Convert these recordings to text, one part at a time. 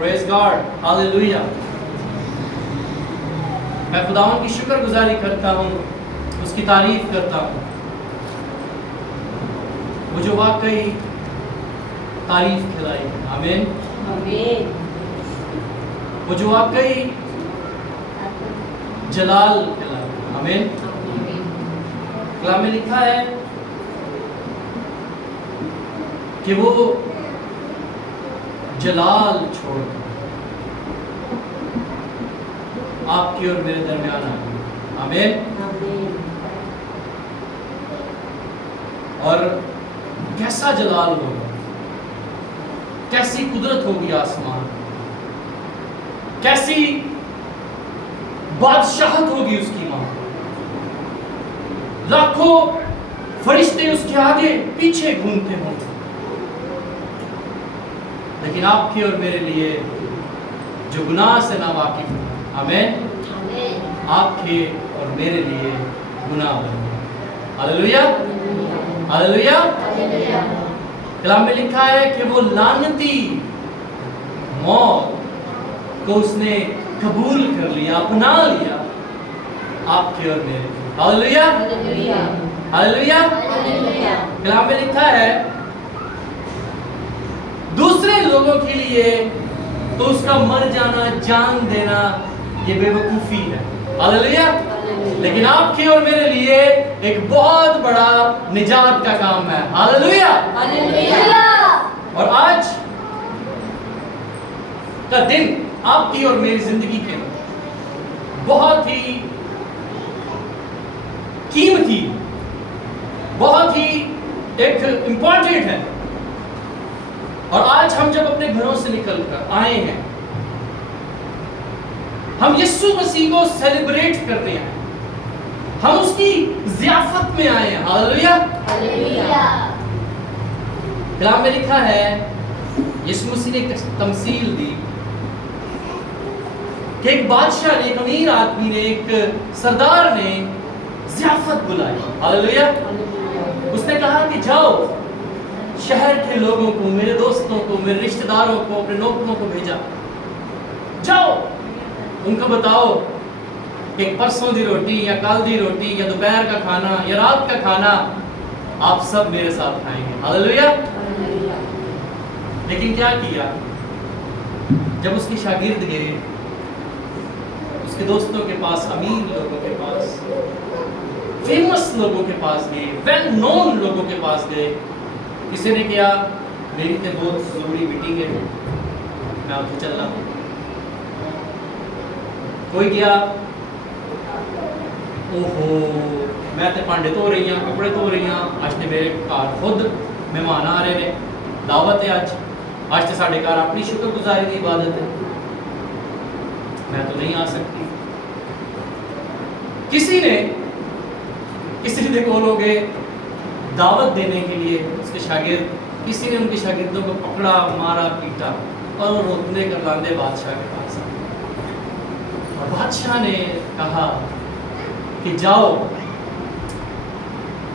پریز God, ہاللیلویہ۔ میں خداوند کی شکر گزاری کرتا ہوں، اس کی تعریف کرتا ہوں، وہ جو واقعی تعریف کھلائی۔ آمین آمین۔ وہ جو واقعی جلال کھلائی۔ آمین۔ کلام میں لکھا ہے کہ وہ جلال چھوڑ کر آپ کی اور میرے درمیان آئے۔ آمین۔ اور کیسا جلال ہوگا، کیسی قدرت ہوگی آسمان، کیسی بادشاہت ہوگی اس کی ماں، لاکھوں فرشتے اس کے آگے پیچھے گھومتے ہوں، لیکن آپ کے اور میرے لیے جو گناہ سے ناواقف ہے، آمین، آپ کے اور میرے لیے گناہ بن گئے۔ ہاللیلویہ، ہاللیلویہ۔ کلام میں لکھا ہے کہ وہ لعنتی موت کو اس نے قبول کر لیا، اپنا لیا آپ کے اور میرے لیے۔ ہاللیلویہ، ہاللیلویہ۔ کلام میں لکھا ہے دوسرے لوگوں کے لیے تو اس کا مر جانا، جان دینا یہ بے وقوفی ہے، ہاللیلویہ، لیکن آپ کے اور میرے لیے ایک بہت بڑا نجات کا کام ہے، ہاللیلویہ۔ اور آج کا دن آپ کی اور میری زندگی کے بہت ہی قیمتی، بہت ہی ایک امپورٹنٹ ہے، اور آج ہم جب اپنے گھروں سے نکل کر آئے ہیں، ہم یسوع مسیح کو سیلیبریٹ کرنے آئے، ہم اس کی ضیافت میں آئے ہیں، ہاللیلویہ۔ کلام میں لکھا ہے یسوع مسیح نے ایک تمثیل دی کہ ایک بادشاہ نے، ایک امیر آدمی نے، ایک سردار نے ضیافت بلائی، ہاللیلویہ۔ اس نے کہا کہ جاؤ شہر کے لوگوں کو، میرے دوستوں کو، میرے رشتہ داروں کو، اپنے نوکروں کو بھیجا، جاؤ ان کو بتاؤ کہ پرسوں دی روٹی یا کل دی روٹی یا دوپہر کا کھانا یا رات کا کھانا آپ سب میرے ساتھ کھائیں گے، ہاللیلویہ۔ لیکن کیا کیا؟ جب اس کے شاگرد گئے اس کے دوستوں کے پاس، امیر لوگوں کے پاس، فیمس لوگوں کے پاس گئے، ویل نون لوگوں کے پاس گئے، کسی نے کیا میری تے بہت ضروری میٹنگ ہے، میں آپ کو چلنا ہوں، کوئی گیا اوہو میں تے پانڈے دھو رہی ہوں، کپڑے دھو رہی ہوں، آج تے میرے گھر خود مہمان آ رہے ہیں، دعوت ہے آج تے ساڈے گھر اپنی شکر گزاری کی عبادت ہے، میں تو نہیں آ سکتی۔ کسی نے کول ہو گئے دعوت دینے کے لیے، اس کے شاگرد، کسی نے ان کے شاگردوں کو پکڑا، مارا، پیٹا، اور وہ روکنے کر لاندے بادشاہ کے پاس آئے، اور بادشاہ نے کہا کہ جاؤ،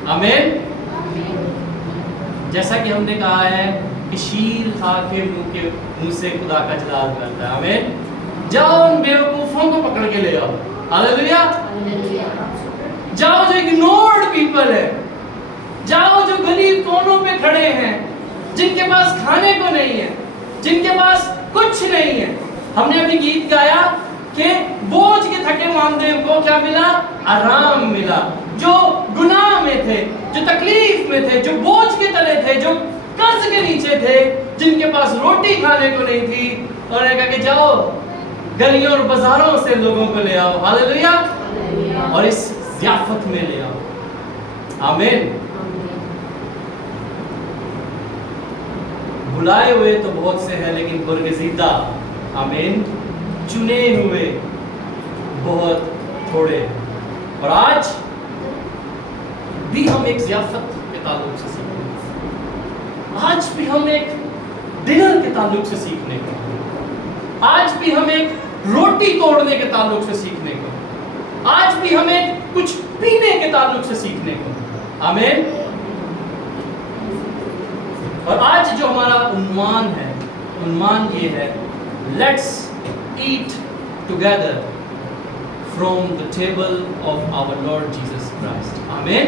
آمین۔ جیسا کہ ہم نے کہا ہے کہ شیر کھا کے منہ سے خدا کا جلال کرتا ہے، آمین۔ جاؤ ان بیوقوفوں کو پکڑ کے لے آؤ، ہاللیلویہ۔ جاؤ جو اگنورڈ پیپل ہے، جاؤ جو گلی کونوں پہ کھڑے ہیں، جن کے پاس کھانے کو نہیں ہے، جن کے پاس کچھ نہیں ہے۔ ہم نے ابھی گیت گایا کہ بوجھ کے تھکے ماندے کو کیا ملا؟ آرام ملا۔ جو گناہ میں تھے، جو تکلیف میں تھے، جو بوجھ کے تلے تھے، جو قرض کے نیچے تھے، جن کے پاس روٹی کھانے کو نہیں تھی، انہوں نے کہا کہ جاؤ گلیوں اور بازاروں سے لوگوں کو لے آؤ، ہاللیلویہ، اور اس ضیافت میں لے آؤ، آمین۔ بلائے ہوئے تو بہت سے ہیں لیکن برگزیدہ، آمین، چنے ہوئے بہت تھوڑے۔ اور آج بھی ہم ایک ضیافت کے تعلق سے سیکھنے کو، آج بھی ہم ایک ڈنر کے تعلق سے سیکھنے کو، آج بھی ہم ایک روٹی توڑنے کے تعلق سے سیکھنے کو، آج بھی ہم ایک کچھ پینے کے تعلق سے سیکھنے کو، آمین۔ اور آج جو ہمارا عنوان ہے، عنوان یہ ہے Let's eat together from the table of our Lord Jesus Christ. Amen.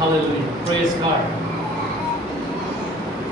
Hallelujah. Praise God.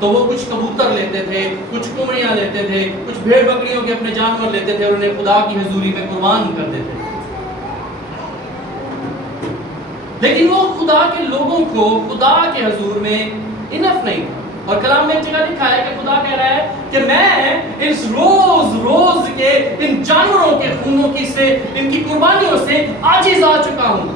تو وہ کچھ کبوتر لیتے تھے، کچھ کمڑیاں لیتے تھے، کچھ بھیڑ بکریوں کے اپنے جانور لیتے تھے اور انہیں خدا کی حضوری میں قربان کر دیتے تھے۔ لیکن وہ خدا کے لوگوں کو خدا کے حضور میں انف نہیں تھا، اور کلام میں ایک جگہ لکھا ہے کہ خدا کہہ رہا ہے کہ میں اس روز روز کے ان جانوروں کے خونوں کی سے، ان کی قربانیوں سے عاجز آ چکا ہوں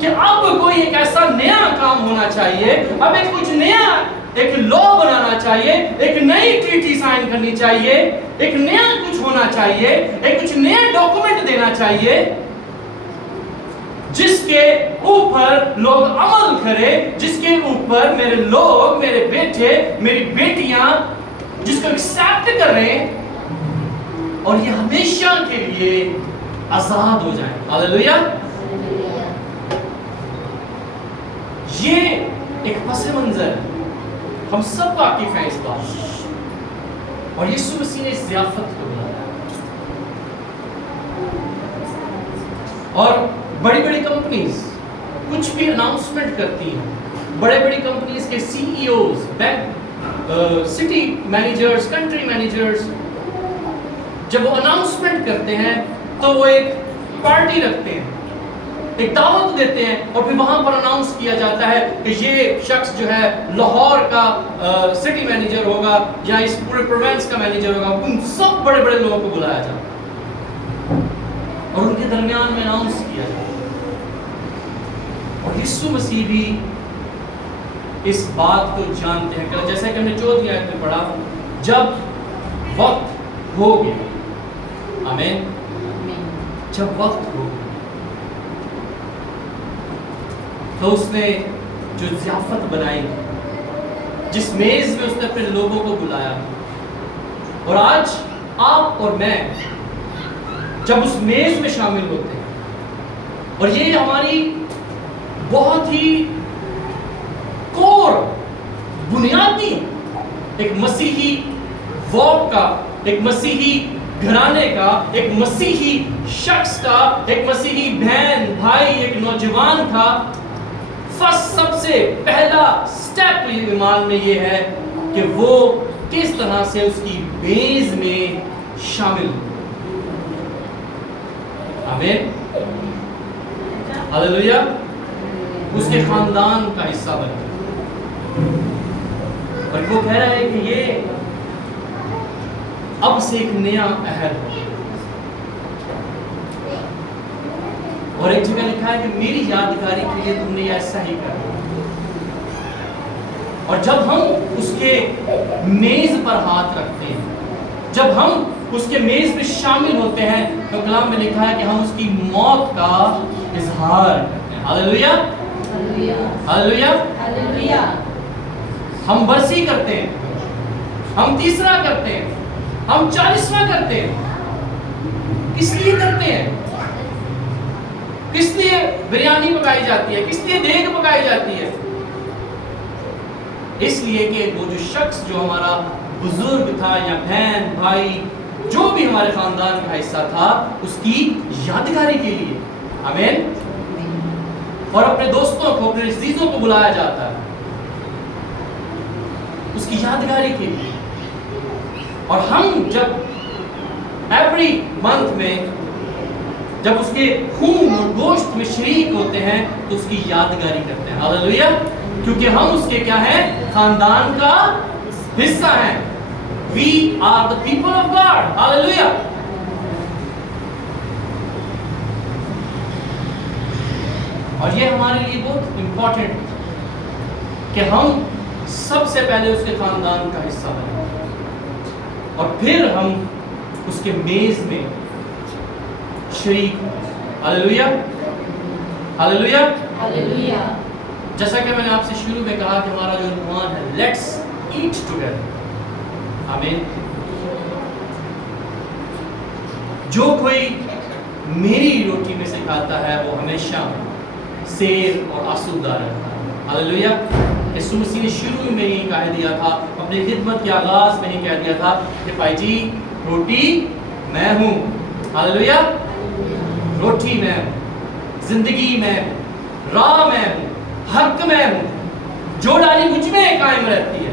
کہ اب کوئی ایک ایسا نیا کام ہونا چاہیے، اب ایک کچھ نیا، ایک لا بنانا چاہیے، ایک نئی ٹریٹی سائن کرنی چاہیے، ایک نیا کچھ ہونا چاہیے، ایک کچھ نیا ڈاکومنٹ دینا چاہیے جس کے اوپر لوگ عمل کرے، جس کے اوپر میرے لوگ، میرے بیٹے، میری بیٹیاں جس کو ایکسیپٹ کریں اور یہ ہمیشہ کے لیے آزاد ہو جائیں۔ ہاللیلویہ۔ یہ ایک پس منظر ہے، ہم سب واقف ہیں اس بات، اور یسوع مسیح نے اس ضیافت کو بلایا، اور بڑی بڑی کمپنیز کچھ بھی اناؤنسمنٹ کرتی ہیں، بڑے بڑی کمپنیز کے C E Os, city managers, country managers جب وہ اناؤنسمنٹ کرتے ہیں تو وہ ایک پارٹی رکھتے ہیں، ایک دعوت دیتے ہیں، اور پھر وہاں پر اناؤنس کیا جاتا ہے کہ یہ شخص جو ہے لاہور کا سٹی مینیجر ہوگا یا اس پورے پروونس کا مینیجر ہوگا، ان سب بڑے بڑے لوگوں کو بلایا جاتا ہے اور ان کے درمیان میں اناؤنس کیا جاتا ہے۔ اور یسوع مسیح بھی اس بات کو جانتے ہیں کہ جیسا کہ ہم نے 14 آیت میں پڑھا، جب وقت ہو گیا، آمین، جب وقت ہو گیا تو اس نے جو ضیافت بنائی، جس میز میں اس نے اپنے لوگوں کو بلایا، اور آج آپ اور میں جب اس میز میں شامل ہوتے ہیں، اور یہ ہماری بہت ہی کور، بنیادی ایک مسیحی واک کا، ایک مسیحی گھرانے کا، ایک مسیحی شخص کا، ایک مسیحی بہن بھائی، ایک نوجوان کا فرسٹ، سب سے پہلا سٹیپ ایمان میں یہ ہے کہ وہ کس طرح سے اس کی میز میں شامل ہو۔ آمین، ہاللیلویہ، اس کے خاندان کا حصہ بنے، اور وہ کہہ رہا ہے کہ یہ اب سے ایک نیا عہد ہو، اور ایک جگہ لکھا ہے کہ میری یادگاری کے لیے تم نے ایسا ہی کرا۔ اور جب ہم اس کے میز پر ہاتھ رکھتے ہیں، جب ہم اس کے میز میں شامل ہوتے ہیں، تو کلام میں لکھا ہے کہ ہم اس کی موت کا اظہار کرتے ہیں۔ ہاللیلویہ، ہاللیلویہ، ہاللیلویہ۔ ہم برسی کرتے ہیں، ہم تیسرا کرتے ہیں، ہم 40واں کرتے ہیں۔ کس لیے کرتے ہیں؟ کس لیے بریانی پکائی جاتی ہے؟ کس لیے دیگ پکائی جاتی ہے؟ اس لیے کہ وہ جو شخص جو ہمارا بزرگ تھا یا بہن بھائی جو بھی ہمارے خاندان کا حصہ تھا، اس کی یادگاری کے لیے، آمین، اور اپنے دوستوں کو، اپنے عزیزوں کو بلایا جاتا ہے اس کی یادگاری کے لیے۔ اور ہم جب ایوری منتھ میں جب اس کے خون اور گوشت میں شریک ہوتے ہیں تو اس کی یادگاری کرتے ہیں۔ ہاللیلویہ، کیونکہ ہم اس کے کیا ہیں؟ خاندان کا حصہ ہیں۔ We are the people of God۔ ہاللیلویہ۔ اور یہ ہمارے لیے بہت امپورٹنٹ ہے کہ ہم سب سے پہلے اس کے خاندان کا حصہ بنیں، اور پھر ہم اس کے میز میں شریک ہوں۔ ہاللیلویہ، ہاللیلویہ، ہاللیلویہ۔ جیسا کہ میں نے آپ سے شروع میں کہا کہ ہمارا جو عنوان ہے لیٹس ایٹ ٹوگیدر، آمین۔ جو کوئی میری روٹی میں سے کھاتا ہے وہ ہمیشہ سیر اور آسودہ رہتا ہے۔ ہاللیلویہ۔ یسوع مسیح نے شروع میں ہی کہہ دیا تھا، اپنی خدمت کے آغاز میں ہی کہہ دیا تھا کہ بھائی جی روٹی میں ہوں۔ ہاللیلویہ، روٹی میں ہوں، زندگی میں ہوں، راہ میں ہوں، حق میں ہوں، جو ڈالی مجھ میں قائم رہتی ہے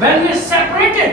when we are separated,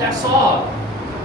That's all।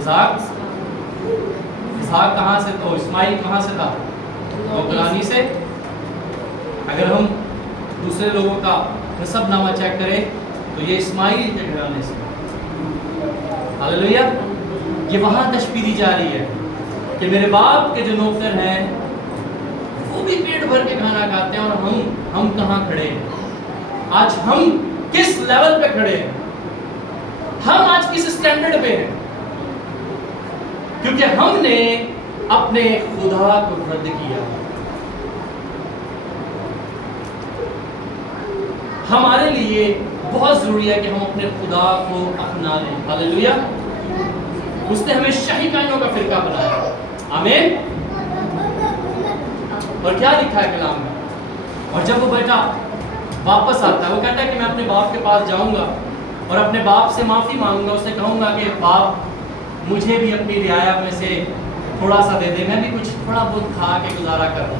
اسحاق کہاں سے تھا؟ اسماعیل کہاں سے تھا؟ نوکرانی سے۔ اگر ہم دوسرے لوگوں کا نسب نامہ چیک کریں تو یہ اسماعیل کے گھرانے سے۔ ہاللیلویا۔ یہ وہاں تشبیہ دی جا رہی ہے کہ میرے باپ کے جو نوکر ہیں وہ بھی پیٹ بھر کے کھانا کھاتے ہیں، اور ہم کہاں کھڑے ہیں؟ آج ہم کس لیول پہ کھڑے ہیں؟ ہم آج کس سٹینڈرڈ پہ ہیں؟ کیونکہ ہم نے اپنے خدا کو رد کیا۔ ہمارے لیے بہت ضروری ہے کہ ہم اپنے خدا کو اپنا لیں۔ ہاللیلویا۔ اس نے ہمیں شاہی کائنوں کا فرقہ بنایا۔ آمین۔ اور کیا لکھا ہے کلام میں؟ اور جب وہ بیٹا واپس آتا ہے، وہ کہتا ہے کہ میں اپنے باپ کے پاس جاؤں گا اور اپنے باپ سے معافی مانگوں گا، اسے کہوں گا کہ باپ مجھے بھی اپنی رعایا میں سے تھوڑا سا دے دے، میں بھی کچھ تھوڑا بہت کھا کے گزارا کروں۔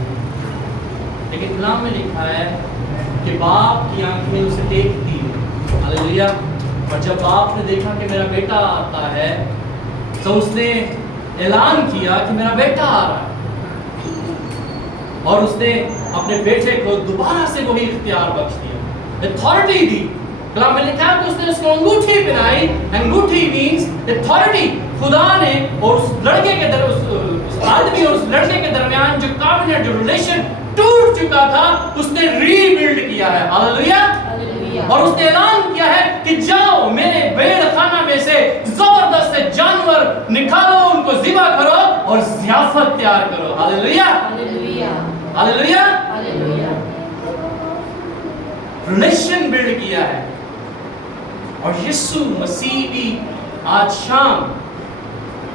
لیکن کلام میں لکھا ہے کہ باپ کی آنکھیں اسے دیکھتی ہیں۔ ہاللیلویا۔ اور جب باپ نے دیکھا کہ میرا بیٹا آتا ہے تو اس نے اعلان کیا کہ میرا بیٹا آ رہا ہے، اور اس نے اپنے بیٹے کو دوبارہ سے وہی اختیار بخش دیا، اتھارٹی دی۔ کلام میں لکھا ہے کہ اس نے اس کو انگوٹھی پہنائی۔ انگوٹھی مینز اتھارٹی۔ خدا نے اور اس لڑکے کے اس آدمی اور اس لڑکے کے درمیان جو کاونٹ، جو ریلیشن ٹوٹ چکا تھا، اس نے ری بلڈ کیا ہے۔ ہاللیلویا۔ اور اس نے اعلان کیا ہے کہ جاؤ میرے بھیڑ خانہ میں سے زبردست سے جانور نکالو، ان کو ذبح کرو اور ضیافت تیار کرو۔ ہاللیلویا۔ ہاللیلویا۔ ریلیشن بلڈ کیا ہے۔ اور یسوع مسیح بھی آج شام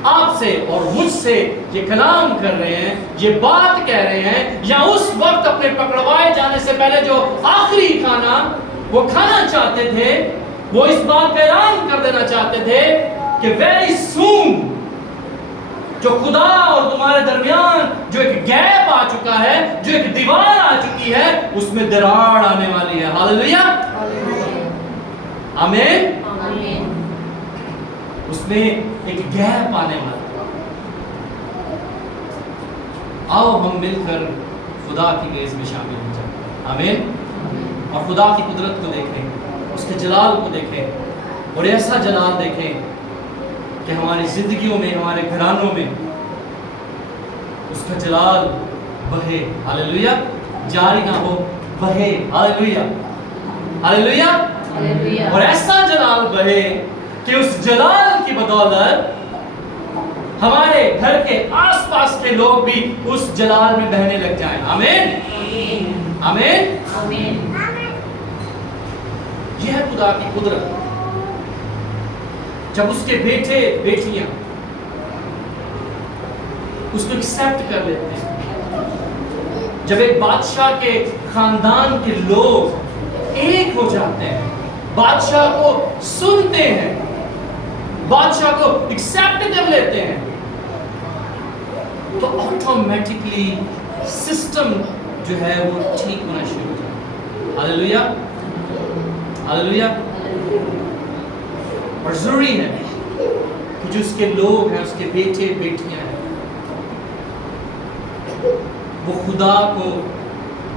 آپ سے اور مجھ سے یہ کلام کر رہے ہیں، یہ بات کہہ رہے ہیں، یا اس وقت اپنے پکڑوائے جانے سے پہلے جو آخری کھانا وہ کھانا چاہتے تھے، وہ اس بات کا اعلان کر دینا چاہتے تھے کہ ویری سون جو خدا اور تمہارے درمیان جو ایک گیپ آ چکا ہے، جو ایک دیوار آ چکی ہے، اس میں دراڑ آنے والی ہے۔ ہاللیلویا۔ آمین۔ اس میں ایک گیپ آنے والا ہے۔ آؤ ہم مل کر خدا کی گیز میں شامل ہو جائیں۔ آمین۔ اور خدا کی قدرت کو دیکھیں، اس کے جلال کو دیکھیں، اور ایسا جلال دیکھیں کہ ہماری زندگیوں میں، ہمارے گھرانوں میں اس کا جلال بہے۔ ہاللیلویا۔ جاری نہ ہو، بہے۔ ہاللیلویا۔ ہاللیلویا۔ اور ایسا جلال بہے کہ اس جلال کی بدولت ہمارے گھر کے آس پاس کے لوگ بھی اس جلال میں بہنے لگ جائیں۔ آمین۔ آمین۔ آمین۔ یہ ہے خدا کی قدرت۔ جب اس کے بیٹے بیٹیاں اس کو ایکسپٹ کر لیتے ہیں، جب ایک بادشاہ کے خاندان کے لوگ ایک ہو جاتے ہیں، بادشاہ کو سنتے ہیں، بادشاہ کو ایکسپٹ کر لیتے ہیں، تو آٹومیٹکلی سسٹم جو ہے وہ ٹھیک ہونا شروع ہو جاتا ہے۔ ہاللیلویا۔ ہاللیلویا۔ اور ضروری ہے کہ جو اس کے لوگ ہیں، اس کے بیٹے بیٹیاں ہیں، وہ خدا کو،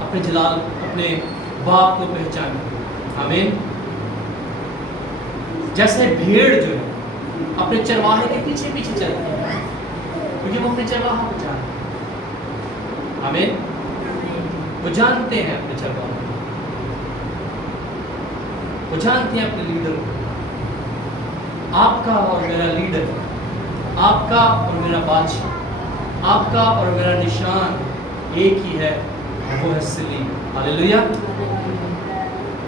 اپنے جلال، اپنے باپ کو پہچانے۔ آمین۔ جیسے بھیڑ جو ہے اپنے چرواہے کے پیچھے پیچھے چلتی ہے، کیونکہ وہ اپنے چرواہا کو جانتے ہیں۔ آمین۔ وہ جانتے ہیں اپنے چرواہے، وہ جانتے ہیں اپنے لیڈر کو۔ آپ کا اور میرا لیڈر، آپ کا اور میرا بادشاہ، آپ کا اور میرا نشان ایک ہی ہے، وہ ہے صلیب۔ ہاللیلویا۔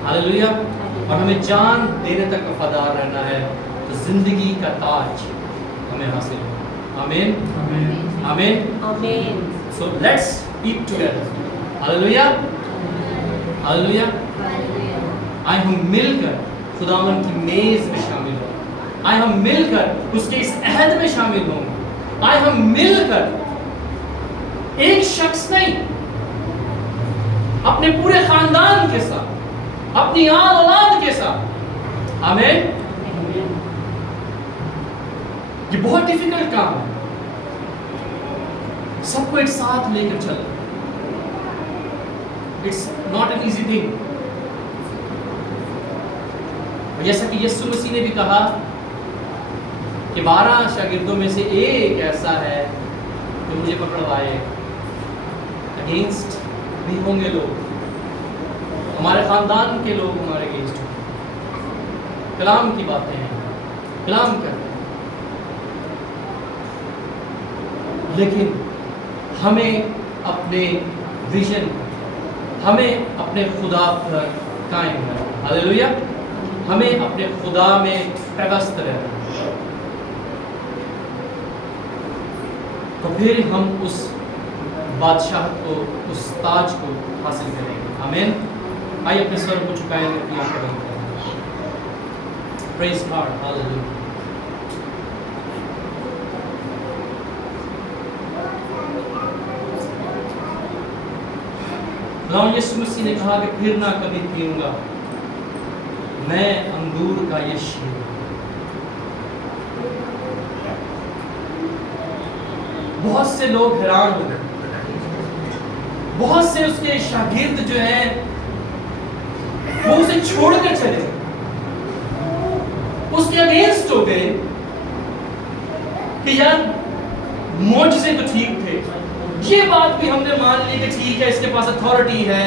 ہاللیلویا۔ اور ہمیں جان دینے تک وفادار رہنا ہے تو زندگی کا تاج ہمیں حاصل ہو۔ آمین۔ آمین۔ آمین۔ So let's eat together. Hallelujah. Hallelujah. آئے ہم مل کر خداوند کی میز میں شامل ہوں، آئے ہم مل کر اس کے اس عہد میں شامل ہوں، آئے ہم مل کر ایک شخص نہیں، اپنے پورے خاندان کے ساتھ، اپنی آل اولاد کے ساتھ، آمین، یہ بہت ڈیفیکلٹ کام ہے، سب کو ایک ساتھ لے کر چلنا. It's not an easy thing. جیسا کہ یسوع مسیح نے بھی کہا کہ 12 شاگردوں میں سے ایک ایسا ہے جو مجھے پکڑوائے. اگینسٹ بھی ہوں گے لوگ، ہمارے خاندان کے لوگ ہمارے اگینسٹ ہوں. کلام کی باتیں ہیں، کلام کرتے ہیں، لیکن ہمیں اپنے ویژن، ہمیں اپنے خدا پر قائم رہنا. ہاللیلویا. ہمیں اپنے خدا میں پیوست رہنا، تو پھر ہم اس بادشاہت کو، اس تاج کو حاصل کریں گے. آمین. آئیے اپنے سر کو چکائیں گے، اپنی آنکھیں بند کریں. پریز گاڈ. ہاللیلویا. خداوند یسوع مسیح نے کہا کہ پھر نہ کبھی پیوں گا میں انگور کا یہ شیر. بہت سے لوگ حیران ہو گئے، بہت سے اس کے شاگرد جو ہیں وہ اسے چھوڑ کر چلے، اس کے اگینسٹ ہو گئے کہ یار معجزے تو ٹھیک تھے، یہ بات بھی ہم نے مان لی کہ ٹھیک ہے، اس کے پاس اتھارٹی ہے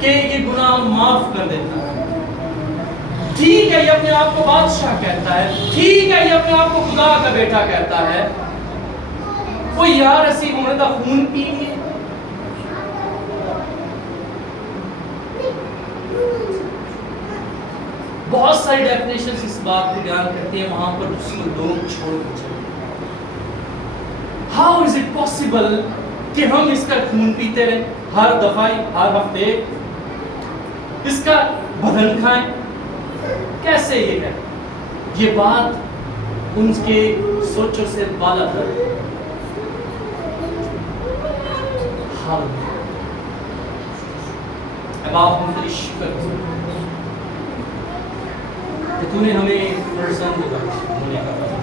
کہ یہ گناہ معاف کر دیتا ہے، ٹھیک ہے یہ اپنے آپ کو بادشاہ کہتا ہے، ٹھیک ہے یہ اپنے آپ کو خدا کا بیٹا کہتا ہے. وہ یار ایسی عمر کا خون پی لیے. بہت ساری ڈیفینیشنز اس بات کو بیان کرتے ہیں وہاں پر اس کو لوگ چھوڑ کر چلے. ہاؤ از اٹ پاسبل کہ ہم اس کا خون پیتے رہیں ہر دفعہ، ہر ہفتے اس کا بدن کھائیں؟ کیسے یہ ہے؟ یہ بات ان کے سوچوں سے بالا تر. اب آپ ہم تیری شکر کہ تو نے ہمیں فرزند ہونے کا فضل.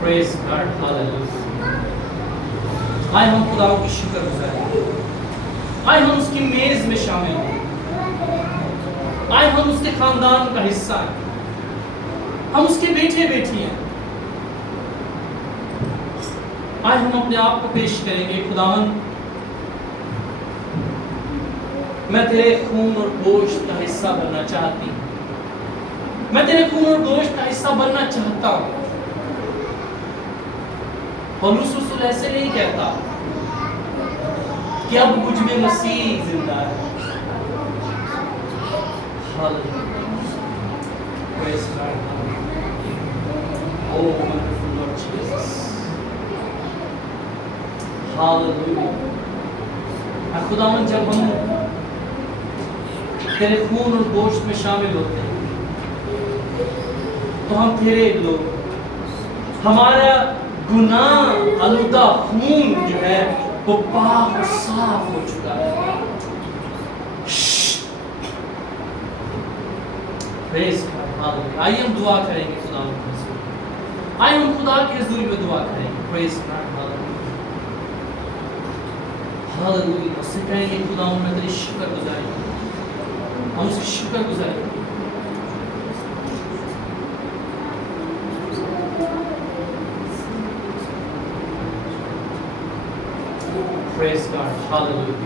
پریز گاڈ. ہاللیلویا. آئے ہم خدا کی شکر گزاریں، آئے ہم اس کی میز میں شامل ہوں، آئے ہم اس کے خاندان کا حصہ ہیں، ہم اس کے بیٹے بیٹی ہیں. آئے ہم اپنے آپ کو پیش کریں گے. خداوند میں تیرے خون اور گوشت کا حصہ بننا چاہتی ہوں، میں تیرے خون اور گوشت کا حصہ بننا چاہتا ہوں. پولس رسول ایسے نہیں کہتا کہ اب مجھ میں مسیح زندہ ہے. Praise God. Oh, wonderful Lord Jesus. Hallelujah. خداوند جب ہم تیرے خون اور گوشت میں شامل ہوتے ہیں تو ہم تیرے لوگ، ہمارا گناہ آلودہ خون جو ہے وہ پاک اور صاف ہو چکا ہے. آئیے ہم دعا کریں گے خدا کے حضور، آئیے ہم خدا کے حضور میں دعا کریں گے. پریز گاڈ. ہاللیلویا. اس سے کہیں گے خدا میں تیری شکر گزاری، ہم اس کی شکر گزاری. Praise God. Hallelujah.